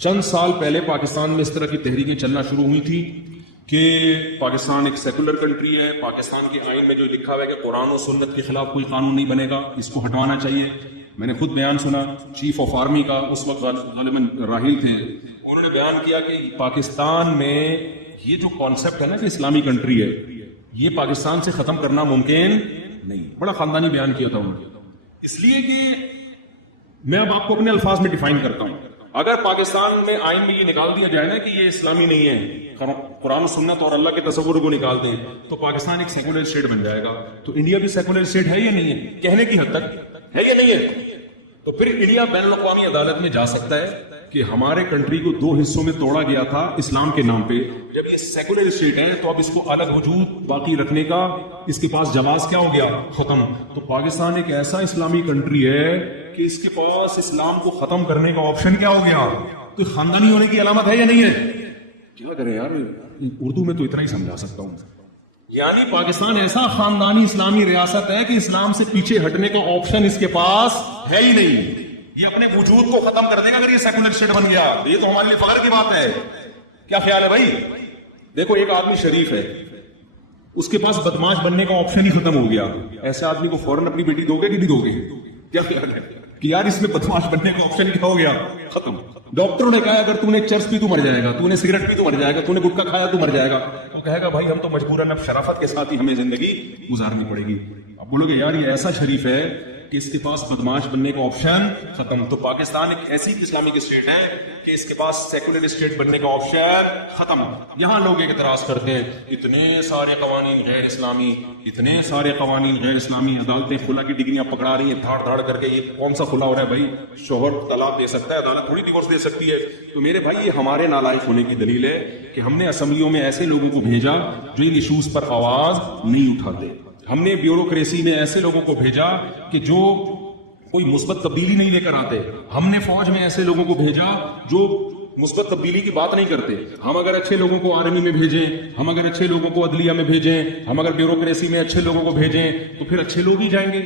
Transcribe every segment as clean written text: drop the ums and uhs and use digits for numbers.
چند سال پہلے پاکستان میں اس طرح کی تحریکیں چلنا شروع ہوئی تھی کہ پاکستان ایک سیکولر کنٹری ہے، پاکستان کے آئین میں جو لکھا ہوا ہے کہ قرآن و سنت کے خلاف کوئی قانون نہیں بنے گا، اس کو ہٹوانا چاہیے۔ میں نے خود بیان سنا چیف آف آرمی کا، اس وقت غالباً راحیل تھے، انہوں نے بیان کیا کہ پاکستان میں یہ جو کانسیپٹ ہے نا کہ اسلامی کنٹری ہے، یہ پاکستان سے ختم کرنا ممکن نہیں۔ بڑا خاندانی بیان کیا تھا انہوں نے، اس لیے کہ میں اب آپ کو اپنے الفاظ میں ڈیفائن کرتا ہوں۔ اگر پاکستان میں آئین میں یہ نکال دیا جائے نا کہ یہ اسلامی نہیں ہے، قرآن و سنت اور اللہ کے تصور کو نکال دیں، تو پاکستان ایک سیکولر اسٹیٹ بن جائے گا۔ تو انڈیا بھی سیکولر اسٹیٹ ہے یا نہیں ہے؟ کہنے کی حد تک ہے یا نہیں ہے؟ تو پھر انڈیا بین الاقوامی عدالت میں جا سکتا ہے کہ ہمارے کنٹری کو دو حصوں میں توڑا گیا تھا اسلام کے نام پہ، جب یہ سیکولر اسٹیٹ ہے تو اب اس کو الگ وجود باقی رکھنے کا اس کے پاس جواز کیا ہو گیا؟ ختم۔ تو پاکستان ایک ایسا اسلامی کنٹری ہے کہ اس کے پاس اسلام کو ختم کرنے کا آپشن کیا ہو گیا؟ تو خاندانی ہونے کی علامت ہے یا نہیں ہے؟ کیا کریں یار، اردو میں تو اتنا ہی سمجھا سکتا ہوں۔ یعنی پاکستان ایسا خاندانی اسلامی ریاست ہے کہ اسلام سے پیچھے ہٹنے کا آپشن اس کے پاس ہے ہی نہیں۔ یہ اپنے وجود کو ختم کر دے گا اگر یہ سیکولر اسٹیٹ بن گیا۔ یہ تو ہمارے لیے فخر کی بات ہے۔ کیا خیال ہے بھائی؟ دیکھو ایک آدمی شریف ہے، اس کے پاس بدماش بننے کا آپشن ہی ختم ہو گیا، ایسے آدمی کو فوراً اپنی بیٹی دو گے کہ نہیں دو گے؟ کیا خیال ہے کہ یار اس میں بدماش بننے کا آپشن کیا ہو گیا؟ ختم۔ ڈاکٹروں نے کہا اگر تو نے چرس پی تو مر جائے گا، تو نے سگریٹ پی تو مر جائے گا، تو نے گٹکا کھایا تو مر جائے گا۔ تو کہے گا بھائی ہم تو مجبوراً اب شرافت کے ساتھ ہی ہمیں زندگی گزارنی پڑے گی۔ اب بولو گے یار یہ ایسا شریف ہے کہ اس کے پاس بدماش بننے کا آپشن ختم۔ تو پاکستان ایک ایسی اسلامک اسٹیٹ ہے کہ اس کے پاس سیکولر اسٹیٹ بننے کا آپشن ختم۔ یہاں لوگ ایک اعتراض کرتے ہیں اتنے سارے قوانین غیر اسلامی، اتنے سارے قوانین غیر اسلامی، عدالتیں خلا کی ڈگریاں پکڑا رہی ہیں دھاڑ دھاڑ کر کے، یہ کون سا خلا ہو رہا ہے بھائی؟ شوہر طلاق دے سکتا ہے، عدالت تھوڑی ڈیورس دے سکتی ہے۔ تو میرے بھائی یہ ہمارے نالائق ہونے کی دلیل ہے کہ ہم نے اسمبلیوں میں ایسے لوگوں کو بھیجا جو ان ایشوز پر آواز نہیں اٹھاتے۔ ہم نے بیوروکریسی میں ایسے لوگوں کو بھیجا کہ جو کوئی مثبت تبدیلی نہیں لے کر آتے۔ ہم نے فوج میں ایسے لوگوں کو بھیجا جو مثبت تبدیلی کی بات نہیں کرتے۔ ہم اگر اچھے لوگوں کو آرمی میں بھیجیں، ہم اگر اچھے لوگوں کو عدلیہ میں بھیجیں، ہم اگر بیوروکریسی میں اچھے لوگوں کو بھیجیں تو پھر اچھے لوگ ہی جائیں گے۔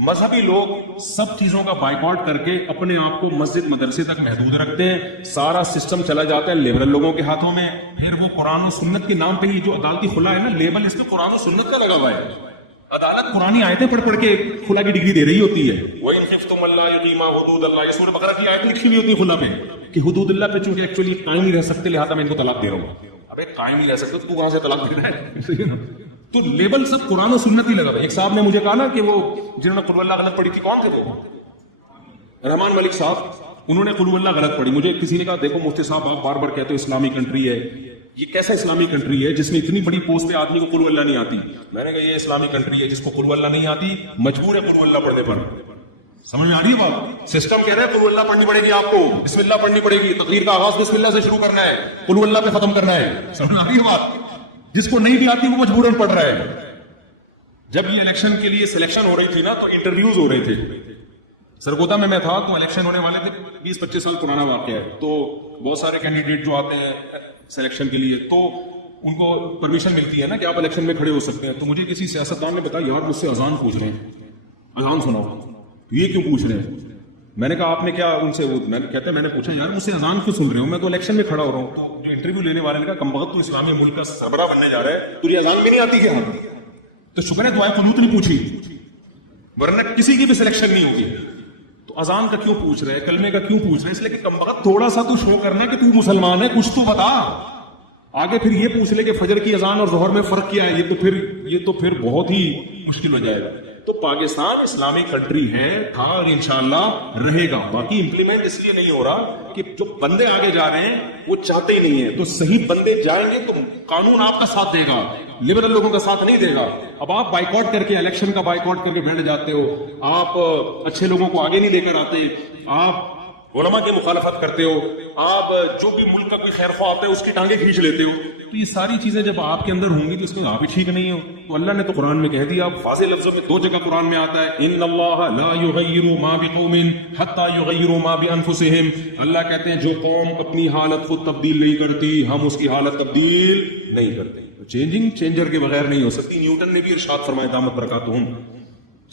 مذہبی لوگ سب چیزوں کا بائیکاٹ کر کے اپنے آپ کو مسجد مدرسے تک محدود رکھتے ہیں، سارا سسٹم چلا جاتا ہے لبرل لوگوں کے ہاتھوں میں۔ پھر وہ قرآن و سنت کے نام پہ یہ جو عدالتی خلا ہے نا، لیبل اس پہ قرآن و سنت کا لگا ہوا ہے۔ عدالت قرآنی آیتیں پڑھ پڑھ کے خلا کی ڈگری دے رہی ہوتی ہے۔ وَإِنْ خِفْتُمْ أَلَّا يُقِيمَا حُدُودَ اللَّهِ، یہ سورہ بقرہ کی آیت لکھی ہوئی ہوتی ہے خلا پہ کہ حدود اللہ پہ چونکہ ایکچولی قائم نہیں رہ سکتے لہٰذا میں ان کو طلاق دے رہا ہوں۔ ابے قائم نہیں رہ سکتے تو کہاں سے طلاق دے رہا ہے؟ تو لیبل سب قرآن و سنت ہی لگا ہوا ہے۔ ایک صاحب نے مجھے کہا نا کہ وہ جنہوں نے قل اللہ غلط پڑھی تھی، کون تھے وہ؟ رحمان ملک صاحب، انہوں نے قل اللہ غلط پڑھی۔ مجھے کسی نے کہا دیکھو مفتی صاحب آپ بار بار کہتے ہو اسلامی کنٹری ہے، یہ کیسا اسلامی کنٹری ہے جس میں اتنی بڑی پوسٹ پہ آدمی کو قل اللہ نہیں آتی؟ میں نے کہا یہ اسلامی کنٹری ہے جس کو قل اللہ نہیں آتی مجبور ہے قل اللہ پڑھنے پر۔ سمجھ میں آ رہی ہے بات؟ سسٹم کہہ رہا ہے قل اللہ پڑھنی پڑے گی آپ کو، بسم اللہ پڑھنی پڑے گی، تقریر کا آغاز بسم اللہ سے شروع کرنا ہے، قل اللہ پہ ختم کرنا ہے۔ سمجھ میں آ رہی ہے بات؟ جس کو نہیں بھی آتی وہ مجبوراً پڑھ رہا ہے۔ جب یہ الیکشن کے لیے سلیکشن ہو رہی تھی نا تو انٹرویوز ہو رہے تھے، سرگودا میں میں تھا تو الیکشن ہونے والے تھے، 20-25 سال پرانا واقعہ ہے۔ تو بہت سارے کینڈیڈیٹ جو آتے ہیں سلیکشن کے لیے تو ان کو پرمیشن ملتی ہے نا کہ آپ الیکشن میں کھڑے ہو سکتے ہیں۔ تو مجھے کسی سیاستدان نے بتایا یار مجھ سے اذان پوچھ رہے ہیں، اذان سناؤ۔ یہ کیوں پوچھ رہے ہیں؟ میں نے کہا آپ نے کیا ان سے، کہتے ہیں میں نے پوچھا یار مجھ سے اذان کیوں سن رہے ہو، میں تو الیکشن میں کھڑا ہو رہا ہوں۔ تو جو انٹرویو لینے والے نے کہا کمبخت تو اسلامی ملک کا سربراہ بننے جا رہا ہے، تجھے اذان بھی نہیں آتی کیا؟ تو شکر ہے دعائیں قنوت نہیں پوچھی، ورنہ کسی کی بھی سلیکشن نہیں ہوگی۔ تو اذان کا کیوں پوچھ رہے ہیں، کلمے کا کیوں پوچھ رہے ہیں؟ اس لیے کہ کمبخت تھوڑا سا تو شو کرنا کہ تو مسلمان ہے، کچھ تو بتا۔ آگے پھر یہ پوچھ لے کہ فجر کی اذان اور ظہر میں فرق کیا ہے، یہ تو پھر بہت ہی مشکل ہو جائے گا۔ تو پاکستان اسلامی کنٹری ہے، تھا اور انشاءاللہ رہے گا۔ باقی امپلیمنٹ اس لیے نہیں ہو رہا کہ جو بندے آگے جا رہے ہیں وہ چاہتے ہی نہیں ہیں۔ تو صحیح بندے جائیں گے تو قانون آپ کا ساتھ دے گا، لبرل لوگوں کا ساتھ نہیں دے گا۔ اب آپ بائیکاٹ کر کے الیکشن کا بائیکاٹ کر کے بیٹھ جاتے ہو، آپ اچھے لوگوں کو آگے نہیں لے کر آتے، آپ علماء کی مخالفت کرتے ہو، آپ جو بھی ملک کا کوئی خیر خواہ آتا ہے اس کی ٹانگیں کھینچ لیتے ہو۔ تو یہ ساری چیزیں جب آپ کے اندر ہوں گی تو اس میں آپ ہی ٹھیک نہیں ہو۔ تو اللہ نے تو قرآن میں کہہ دیا، واضح لفظوں میں 2 جگہ قرآن میں آتا ہے ان اللہ لا یغیر ما بقوم حتی یغیروا ما بانفسہم۔ اللہ کہتے ہیں جو قوم اپنی حالت خود تبدیل نہیں کرتی ہم اس کی حالت تبدیل نہیں کرتے۔ چینجنگ چینجر کے بغیر نہیں ہو سکتی۔ نیوٹن نے بھی ارشاد فرمایا دامت برکاتہم،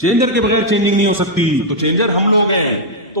چینجر کے بغیر چینجنگ نہیں ہو سکتی، تو چینجر ہم لوگ ہیں۔ تو